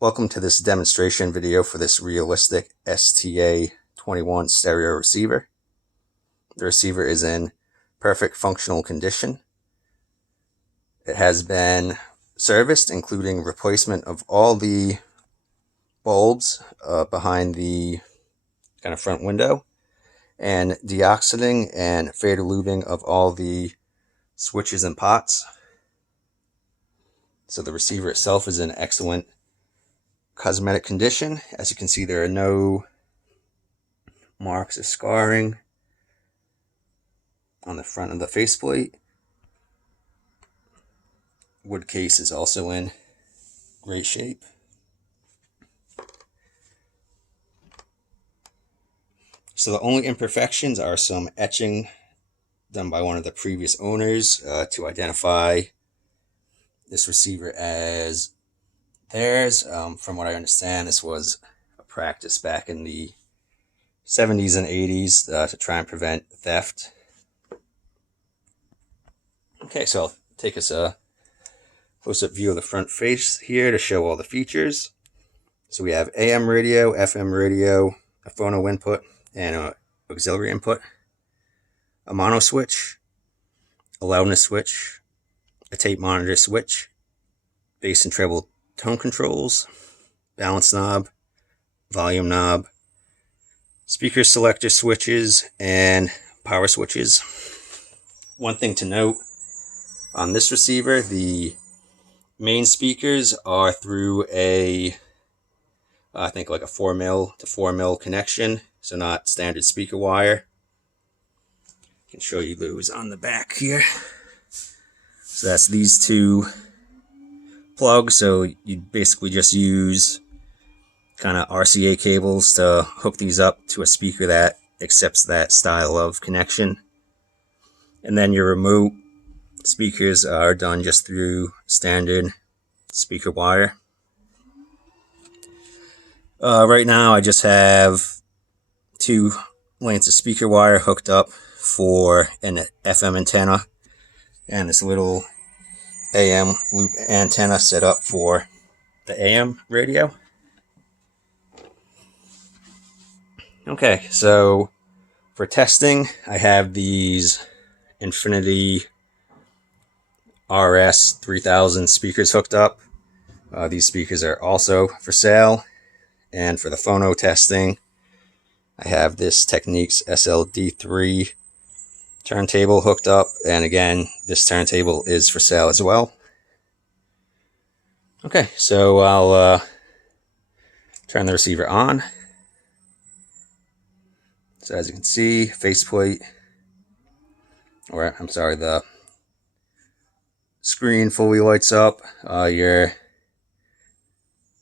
Welcome to this demonstration video for this realistic STA-21 stereo receiver. The receiver is in perfect functional condition. It has been serviced, including replacement of all the bulbs behind the kind of front window, and deoxiding and fader lubing of all the switches and pots. So the receiver itself is in excellent cosmetic condition. As you can see, there are no marks of scarring on the front of the faceplate. Wood case is also in great shape. So the only imperfections are some etching done by one of the previous owners to identify this receiver as theirs. From what I understand, this was a practice back in the 70s and 80s to try and prevent theft. Okay, so I'll take us a close-up view of the front face here to show all the features. So we have AM radio, FM radio, a phono input, and an auxiliary input, a mono switch, a loudness switch, a tape monitor switch, bass and treble tone controls, balance knob, volume knob, speaker selector switches, and power switches. One thing to note on this receiver, the main speakers are through a, I think like a 4mm to 4mm connection, so not standard speaker wire. I can show you those on the back here. So that's these two plugs. So you basically just use kind of RCA cables to hook these up to a speaker that accepts that style of connection. And then your remote speakers are done just through standard speaker wire. Right now I just have 2 lengths of speaker wire hooked up for an FM antenna and this little AM loop antenna set up for the AM radio. Okay, so for testing, I have these Infinity RS 3000 speakers hooked up. These speakers are also for sale. And for the phono testing, I have this Technics SLD3 turntable hooked up, and again, this turntable is for sale as well. Okay, so I'll turn the receiver on. So as you can see, faceplate, or I'm sorry, the screen fully lights up. Your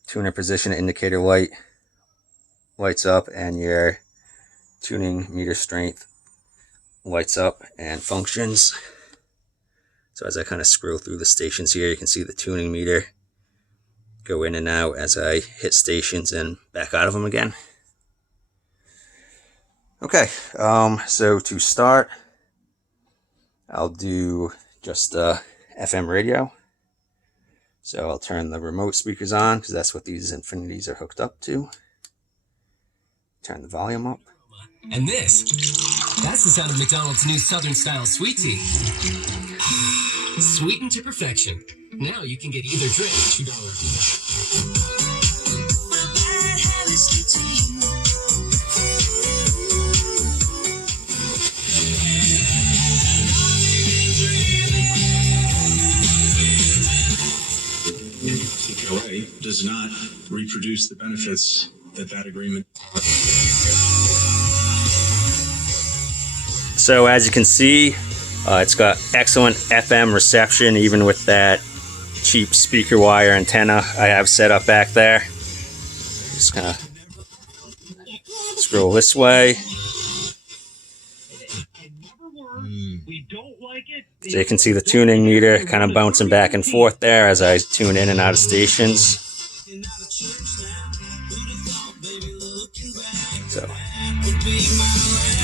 tuner position indicator light lights up, and your tuning meter strength lights up and functions. So as I kind of scroll through the stations here, you can see the tuning meter go in and out as I hit stations and back out of them again. Okay, so to start, I'll do just FM radio. So I'll turn the remote speakers on because that's what these Infinities are hooked up to. Turn the volume up. And that's the sound of McDonald's new Southern Style Sweet Tea. Sweetened to perfection. Now you can get either drink for $2. CPOA does not reproduce the benefits that agreement. So as you can see, it's got excellent FM reception, even with that cheap speaker wire antenna I have set up back there. Just kind of scroll this way. So you can see the tuning meter kind of bouncing back and forth there as I tune in and out of stations.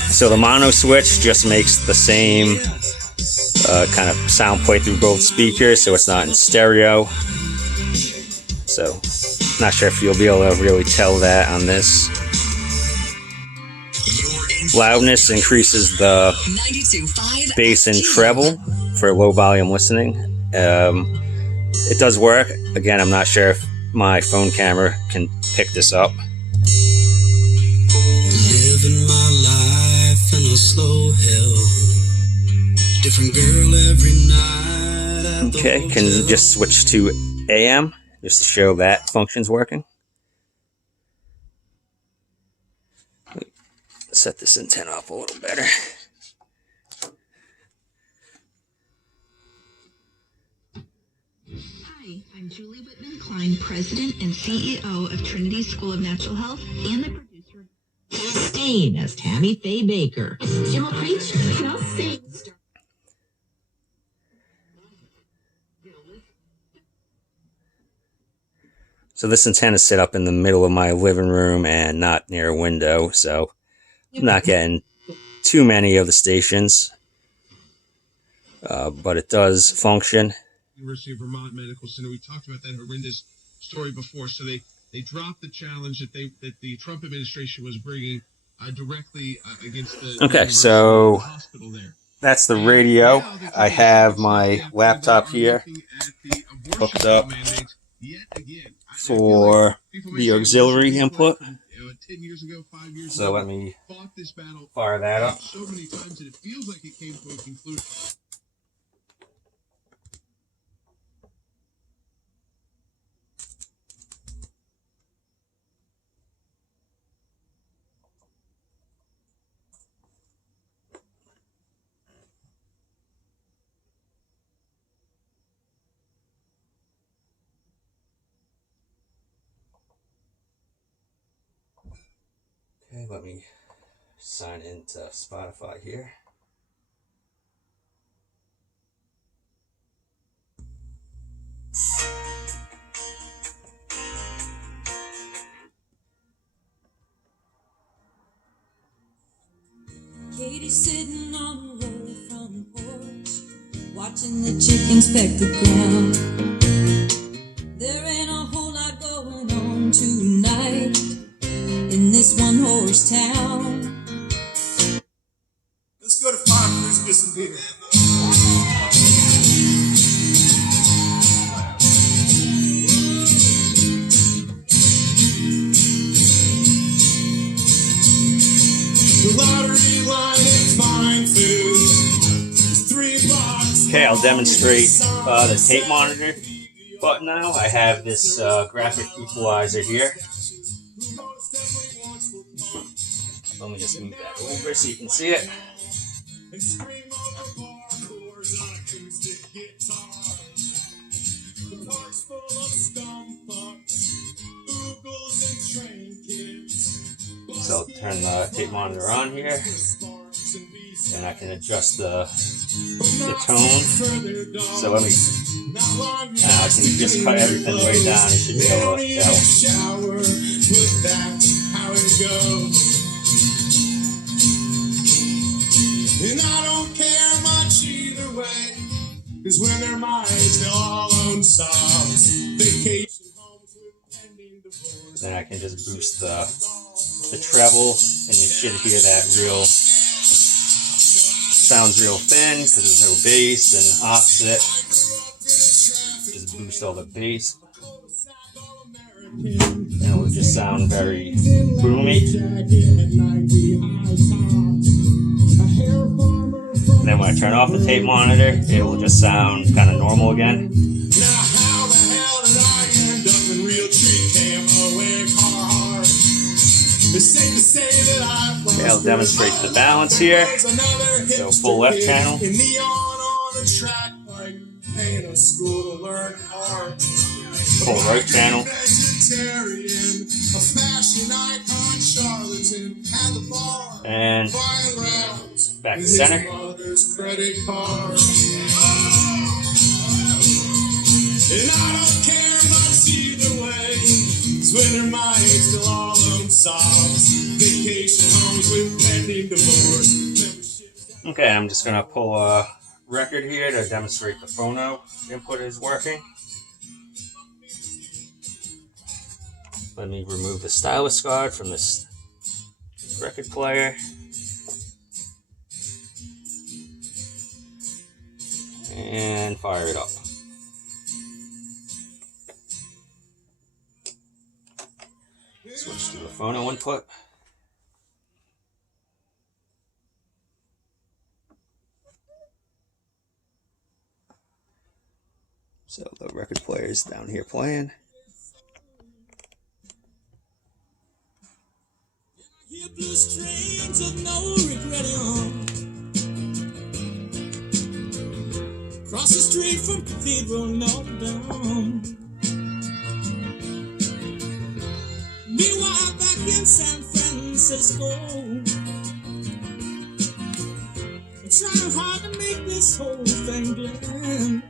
So the mono switch just makes the same kind of sound play through both speakers, so it's not in stereo. So Not sure if you'll be able to really tell that on this. Loudness increases the bass and treble for low volume listening. It does work. Again, I'm not sure if my phone camera can pick this up. Living my life in a slow hill. Different girl every night. Okay, can just switch to AM just to show that function's working. Set this antenna up a little better. Hi, I'm Julie Whitman-Klein, President and CEO of Trinity School of Natural Health and the producer of Castain as Tammy Faye Baker. Jim will preach, and I'll sing. So this antenna is set up in the middle of my living room and not near a window, so I'm not getting too many of the stations, but it does function. University of Vermont Medical Center. We talked about that horrendous story before. So they dropped the challenge that the Trump administration was bringing directly against the Okay, so hospital there. That's the radio. I have my laptop here hooked up for the auxiliary input. So let me fire that up. So many times that it feels like it came to a conclusion. Okay, let me sign into Spotify here. Katie's sitting on the road front porch, watching the chickens peck the ground. There ain't a whole lot going on tonight in this one-horse town. Let's go to Farmers and get some beer. The lottery line is fine food. $3. Okay, I'll demonstrate the tape monitor button now. I have this graphic equalizer here. Let me just move that over so you can see it. So I'll turn the tape monitor on here, and I can adjust the tone. So let me, I can just cut everything way down. You should be able to tell. And I don't care much either way, 'cause when they're mine, they'll all own sobs. Vacation homes with pending divorce. Then I can just boost the treble, and you should hear that sounds real thin because there's no bass, and opposite, just boost all the bass, and it will just sound very boomy. And then when I turn off the tape monitor, it will just sound kind of normal again. Now how the hell did I end up in real tree camo and Carhartt? It's safe to say that Okay, I'll demonstrate the balance here. So full left channel. Neon on a track like paying a school to learn art. Full right channel. Vegetarian, a fashion icon, charlatan, and the bar. And back to center. Credit card. And I don't care much either way, 'cause when they're my age, they'll all own sobs. Vacation homes with pending divorce. Okay, I'm just going to pull a record here to demonstrate the phono input is working. Let me remove the stylus guard from this record player. And fire it up. Switch to the phono input. So the record player is down here playing. Hear blue strains of no regret on. Cross the street from Cathedral Notre Dame. Meanwhile, back in San Francisco, I'm trying hard to make this whole thing blend.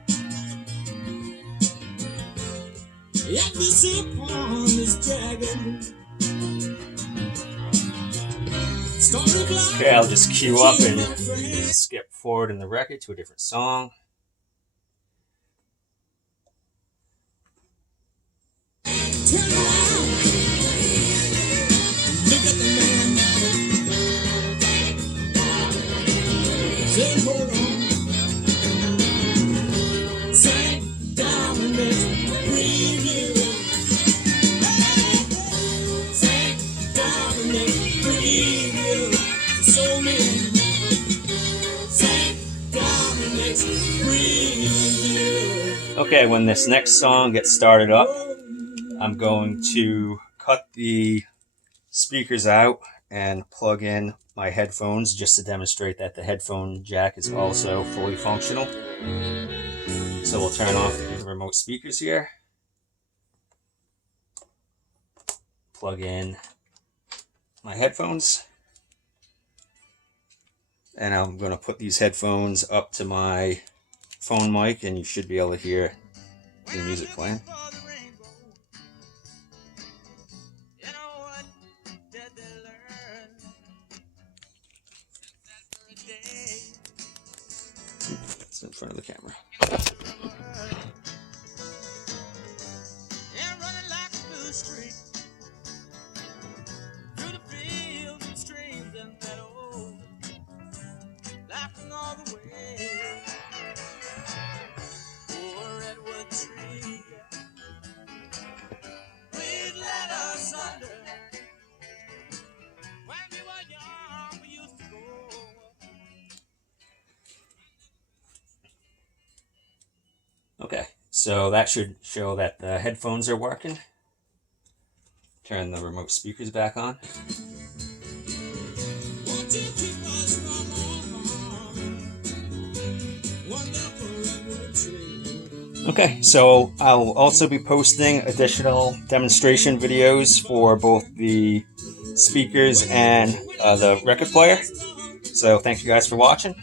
Yet this upon is dragging. Okay, I'll just cue up and skip forward in the record to a different song. Turn around. Look at the man. Say, hold on. Say, down and breathe. Say, down and breathe. So many. Say, down and breathe. Okay, when this next song gets started up, I'm going to cut the speakers out and plug in my headphones just to demonstrate that the headphone jack is also fully functional. So we'll turn off the remote speakers here. Plug in my headphones. And I'm going to put these headphones up to my phone mic and you should be able to hear the music playing. It's in front of the camera. Okay, so that should show that the headphones are working. Turn the remote speakers back on. Okay, so I'll also be posting additional demonstration videos for both the speakers and the record player. So thank you guys for watching.